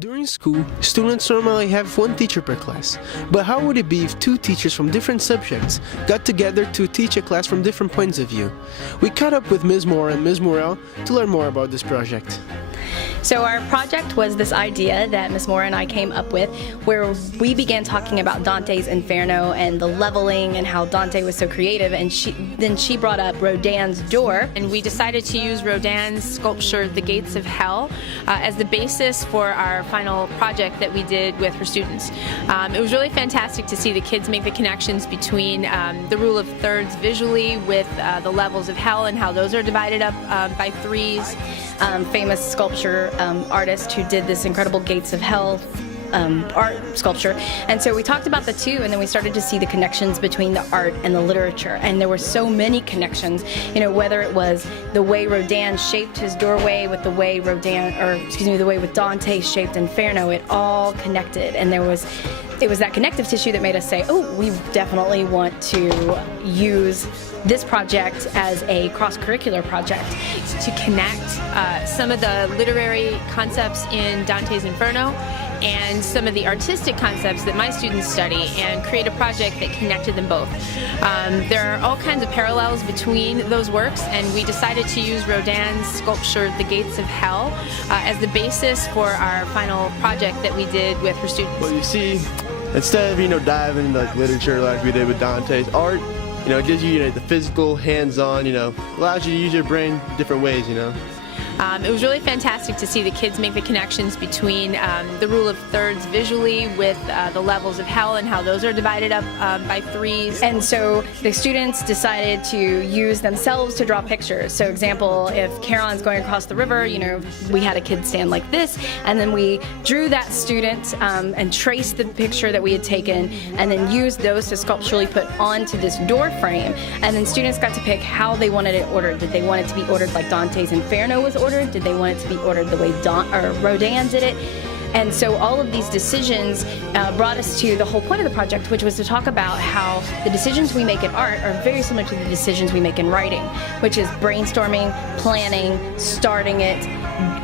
During school, students normally have one teacher per class, but how would it be if two teachers from different subjects got together to teach a class from different points of view? We caught up with Ms. Moore and Ms. Morel to learn more about this project. So our project was this idea that Ms. Moore and I came up with, where we began talking about Dante's Inferno and the leveling and how Dante was so creative, and then she brought up Rodin's door. And we decided to use Rodin's sculpture, The Gates of Hell, as the basis for our final project that we did with her students. It was really fantastic to see the kids make the connections between the rule of thirds visually with the levels of hell and how those are divided up by threes. Famous sculpture artist who did this incredible Gates of Hell art sculpture, and so we talked about the two, and then we started to see the connections between the art and the literature, and there were so many connections, you know, whether it was the way Rodin shaped his doorway with the way the way with Dante shaped Inferno. It all connected, and it was that connective tissue that made us say, oh, we definitely want to use this project as a cross-curricular project to connect some of the literary concepts in Dante's Inferno and some of the artistic concepts that my students study, and create a project that connected them both. There are all kinds of parallels between those works, and we decided to use Rodin's sculpture, The Gates of Hell, as the basis for our final project that we did with her students. Well, you see, instead of, diving into literature like we did with Dante's art, it gives you, the physical, hands-on, allows you to use your brain different ways, It was really fantastic to see the kids make the connections between the rule of thirds visually with the levels of hell and how those are divided up by threes. And so the students decided to use themselves to draw pictures. So example, if Caroline's going across the river, we had a kid stand like this, and then we drew that student and traced the picture that we had taken, and then used those to sculpturally put onto this door frame. And then students got to pick how they wanted it ordered. Did they want it to be ordered like Dante's Inferno was ordered? Did they want it to be ordered the way Rodin did it? And so all of these decisions brought us to the whole point of the project, which was to talk about how the decisions we make in art are very similar to the decisions we make in writing, which is brainstorming, planning, starting it,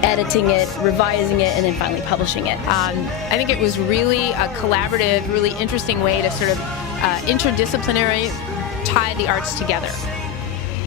editing it, revising it, and then finally publishing it. I think it was really a collaborative, really interesting way to sort of interdisciplinary tie the arts together.